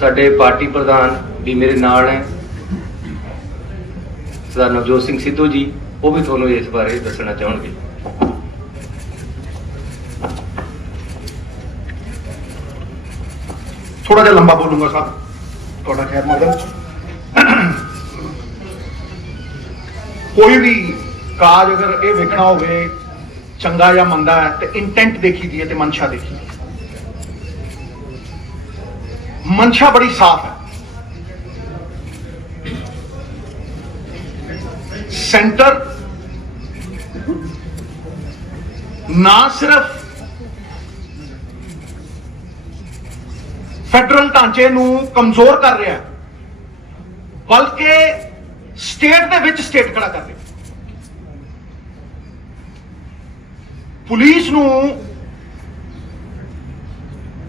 साडे पार्टी प्रधान भी मेरे नाल है सरदार नवजोत सिंह सिद्धू जी, वो भी थोनों इस बारे दसना चाहणगे। थोड़ा जिहा लंबा बोलूंगा साहब, थोड़ा खैर मकदम। कोई भी काज अगर ये वेखना होवे चंगा या मंदा है तो इंटेंट देखी दी है, तो मंशा देखी दी। मंशा बड़ी साफ है। सेंटर ना सिर्फ फेडरल ढांचे नूं कमजोर कर रहा है, बल्कि स्टेट दे विच स्टेट खड़ा कर रहा है। पुलिस नूं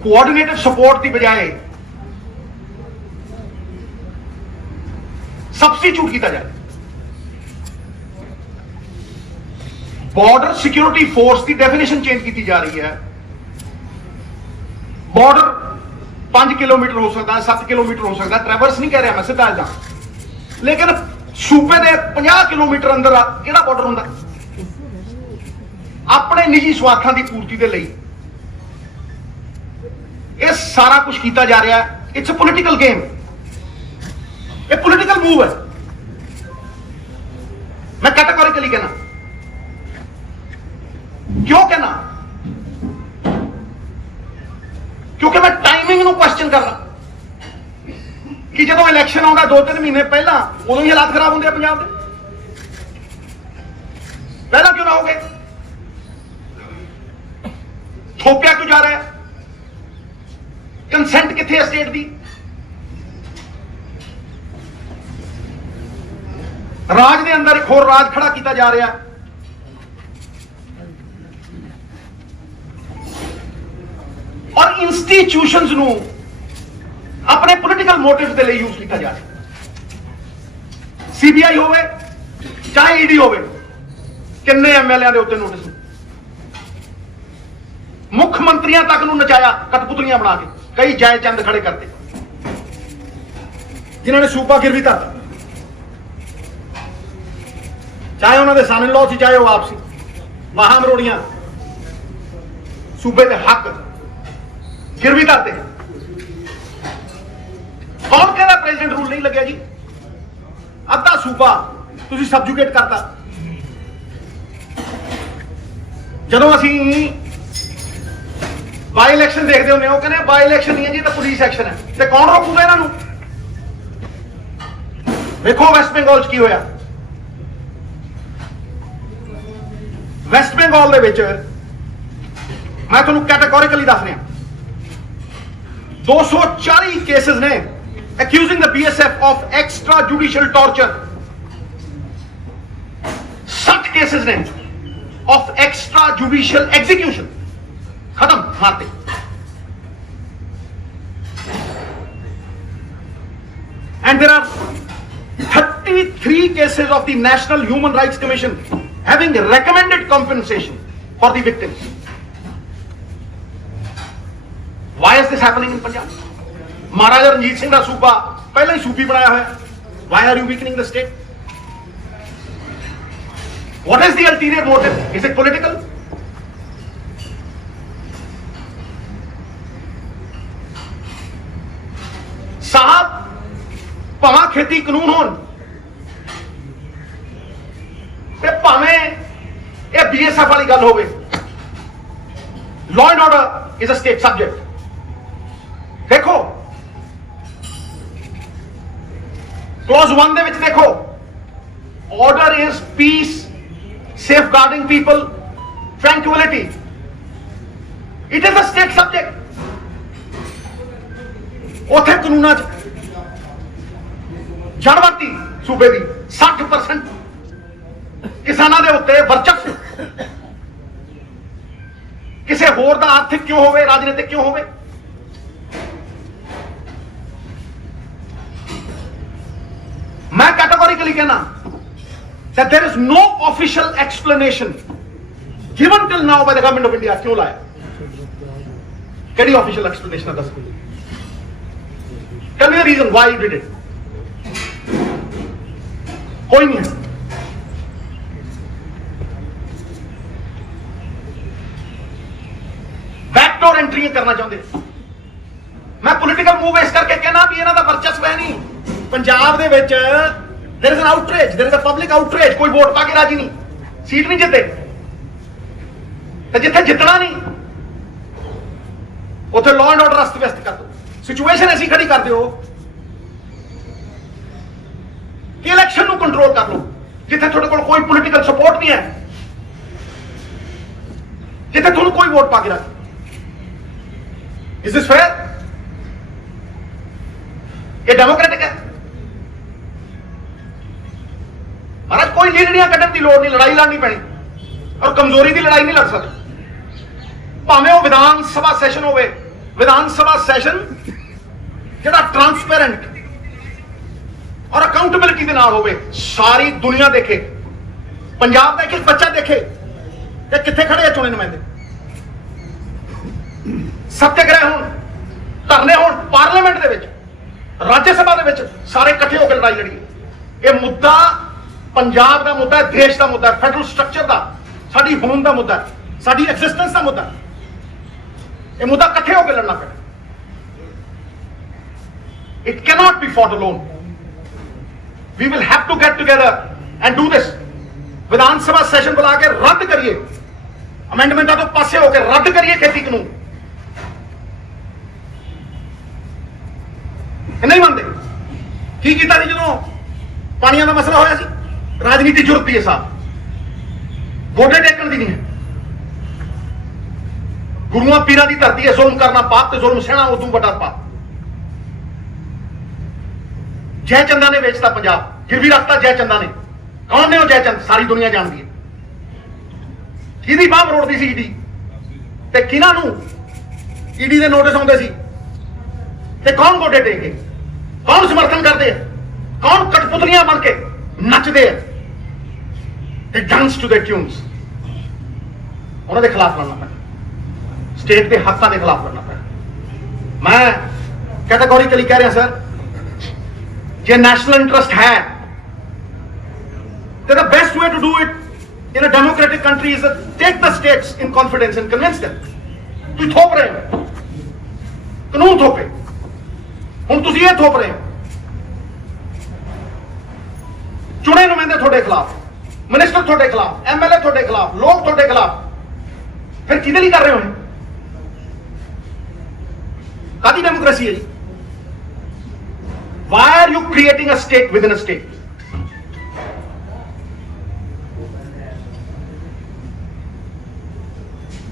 कोऑर्डिनेटिव सपोर्ट की बजाय सब्सटीट्यूट किया जाए। बॉर्डर सिक्योरिटी फोर्स की डेफिनेशन चेंज की जा रही है। बॉर्डर 5 किलोमीटर हो सकता है, 7 किलोमीटर हो सकता है, ट्रैवर्स नहीं कह रहा मैं, सीधा जा, लेकिन सूबे के 50 किलोमीटर अंदर किहड़ा बॉर्डर होंदा? अपने निजी स्वार्थों की पूर्ति के लिए यह सारा कुछ किया जा रहा है। इट्स अ पॉलिटिकल गेम, ये पॉलिटिकल मूव है। मैं कैटेगोरिकली कहना, क्यों कहना? क्योंकि मैं टाइमिंग नूं क्वेश्चन कर रहा कि जो इलेक्शन आता 2-3 महीने पहला उदों ही हालात खराब होंगे पंजाब के, पहला क्यों ना हो गए? थोपिया क्यों जा रहा है? कंसेंट किथे है स्टेट की? राज के अंदर एक होर राज खड़ा किया जा रहा है। और इंस्टीट्यूशंस नूं अपने पॉलिटिकल मोटिव्स के लिए यूज किया जा रहा है। सीबीआई होवे चाहे ईडी होवे, किन्ने एमएलए के उत्ते नोटिस, मुख्यमंत्रियों तक नूं नचाया कठपुतलियां बना के, कई जय चंद खड़े करते जिन्होंने सूबा गिरवी धरता, चाहे उन्होंने सन इन लॉ सी, चाहे वह आपसी वहां मरोड़ियां सूबे के हक गिरवी धरते। कौन कहता प्रेसिडेंट रूल नहीं लगे जी? अद्धा सूबा तुसीं सबजुगेट करता। जदों असीं बाई इलेक्शन देखते होंगे, वो कहते बाई इलेक्शन नहीं है जी, तो पुलिस एक्शन है, तो कौन रोकूगा इन्हों? देखो वेस्ट बंगाल की होया। वेस्ट बंगाल दे विच मैं तुहानूं कैटेगोरिकली दस रहा, 240 केसेस ने accusing the BSF of extra judicial torture, 60 cases ने of extra judicial execution, खत्म मारते। And there are 33 cases of the National Human Rights Commission having recommended compensation for the victims. Why is this happening in Punjab? महाराजा रणजीत सिंह का सूबा पहले ही सूबी बनाया है। Why are you weakening the state? What is the ulterior motive? Is it political? साहब भावें खेती कानून होन ते भावें ये बीएसएफ वाली गल होवे, law and order is a state subject. देखो क्लॉज 1 दे विच देखो, order is peace, safeguarding people, tranquility. It is a state subject. उथे कानूना जड़वती सूबे की 60% किसानों के उत्ते वर्चस्व, किसी होर दा आर्थिक क्यों होवे, राजनीतिक क्यों होवे। मैं कैटेगोरिकली कहना that there is no official explanation given till now by the government of India। क्यों लाया? केड़ी ऑफिशियल एक्सप्लेनेशन है? दस tell me the reason why you did it. कोई नहीं है। बैकडोर एंट्री करना चाहते। मैं पॉलिटिकल मूव इस करके कहना भी इन्हां दा वर्चस्व है नहीं। पंजाब दे विच there is an outreach, there is a public outreach. कोई वोट पा के राजी नहीं, सीट नहीं जिते, ते जिथे जितना नहीं उथे लॉ एंड ऑर्डर अस्त व्यस्त कर दो। सिचुएशन ऐसी खड़ी कर दो कि इलेक्शन को कंट्रोल कर लो, जिथे थोड़े कोल कोई पॉलिटिकल सपोर्ट नहीं है, जिथे थोड़ा कोई वोट पा के राजी। Is this fair? ये डेमोक्रेटिक है? महाराज कोई लीडरियां कटन की लोड़ नहीं, लड़ाई लड़नी पैनी और कमजोरी की लड़ाई नहीं लड़ सकते। भावें वो विधान सभा सैशन होवे, विधान सभा सैशन जिहड़ा ट्रांसपेरेंट और अकाउंटेबिलिटी के नाल होवे, सारी दुनिया देखे, पंजाब का एक बच्चा देखे कि कित्थे खड़े है चुने नुमाइंदे। सत्याग्रह होण, धरने होण पार्लीमेंट दे विच, राज्य सभा दे विच, सारे इकट्ठे होकर लड़ाई लड़ीए। यह मुद्दा पंजाब का मुद्दा है, देश का मुद्दा है, फेडरल स्ट्रक्चर का, साडी होंद का मुद्दा है, साडी एग्जिस्टेंस का मुद्दा है। यह मुद्दा इकट्ठे होकर लड़ना पैना। It can not be fought alone. We will have to get together and do this. Vidhan Sabha session बुला के रद्द करिए अमेंडमेंटा तो पासे होकर रद्द करिए खेती कानून। नहीं मानते की कीता सी जो पानिया का मसला होया सी? राजनीति जुड़ती है साहब, गोडे टेकन की नहीं है। गुरुआं पीरां की धरती है, जुल्म करना पाप ते जुल्म सहना उदों बड़ा पाप। जयचंदा ने बेचता पंजाब, गिरवी रखता जयचंदा ने। कौन ने वो जयचंद? सारी दुनिया जानती है। किहदी बांह मरोड़दी सी ईडी ते किहनां नूं ईडी दे नोटिस आउंदे सी ते कौन गोडे टेके, कौन समर्थन करते हैं, कौन कठपुतलियां बन के नचते हैं ते डांस टू द ट्यून्स। उन्होंने खिलाफ लड़ना पैना, स्टेट के हकों के खिलाफ लड़ना पैना। मैं कैटेगोरिकली कह रहा सर, जे नेशनल इंटरेस्ट है तो the best way to do it in a democratic country is take the states in confidence and convince them. तुम थोप रहे हो, कानून थोपे, हुण तुसीं ये थोप रहे हो। चुने नुमाइंदे थोड़े खिलाफ, मिनिस्टर थोड़े खिलाफ, एमएलए थोड़े खिलाफ, लोग थोड़े खिलाफ, फिर किहदे लिए कर रहे हो? कादी डेमोक्रेसी है जी? Why are you creating a state within a state?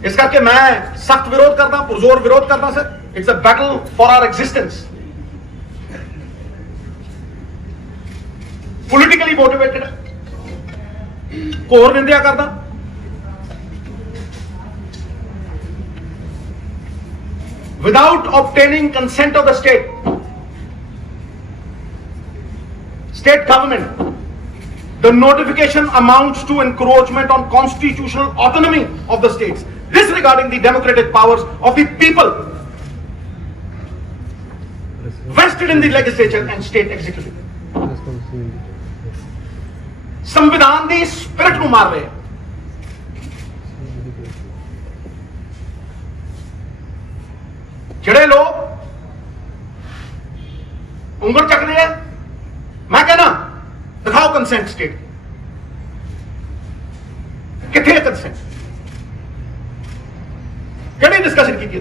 इस करके मैं सख्त विरोध करता, पुरजोर विरोध करता sir. It's a battle for our existence. Politically motivated है, घोर निंदा करता। Without obtaining consent of the state government, the notification amounts to encroachment on constitutional autonomy of the states, disregarding the democratic powers of the people vested in the legislature and state executive. संविधान the spirit नूं मार रहे हैं। जिहड़े लोग उंगल चकदे हैं, मैं कहना दिखाओ कंसेंट स्टेट, किथे है कंसेंट? किहड़ी डिस्कशन की?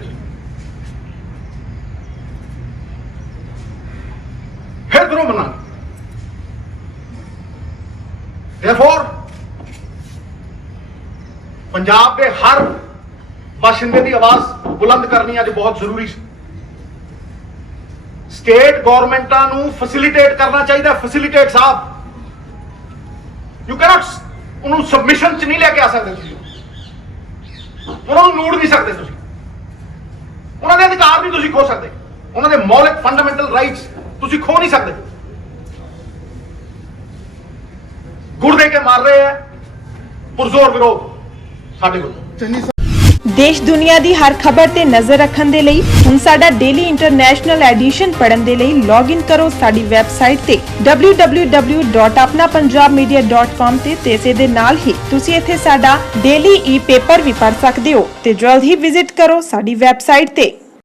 फिर करो मना। Therefore, पंजाब के हर बाशिंदे की आवाज बुलंद करनी अज बहुत जरूरी है। स्टेट गवर्नमेंटां नूं फैसिलिटेट करना चाहिए। फैसिलिटेट साहब, यू कैनॉट उन्होंने सबमिशन च नहीं लेके आ सकते, उन्होंने नूड़ नहीं सकते, उन्होंने अधिकार नहीं तुसीं खो सकते, उन्होंने मौलिक फंडामेंटल राइट्स तुसीं खो नहीं सकते। गुड़ दे के मार रहे हैं, पुरजोर विरोध साडे कोल। देश दुनिया दी हर खबर ते नजर रखन दे लई हुण साडा डेली इंटरनेशनल एडिशन पढ़न दे लई लॉग इन करो साडी वैबसाइट ते www.apnapunjabmedia.com ते इसे दे नाल ही तुसी इत्थे साडा डेली ई पेपर भी पढ़ सकदे हो ते जल्द ही विजिट करो साडी वैबसाइट ते।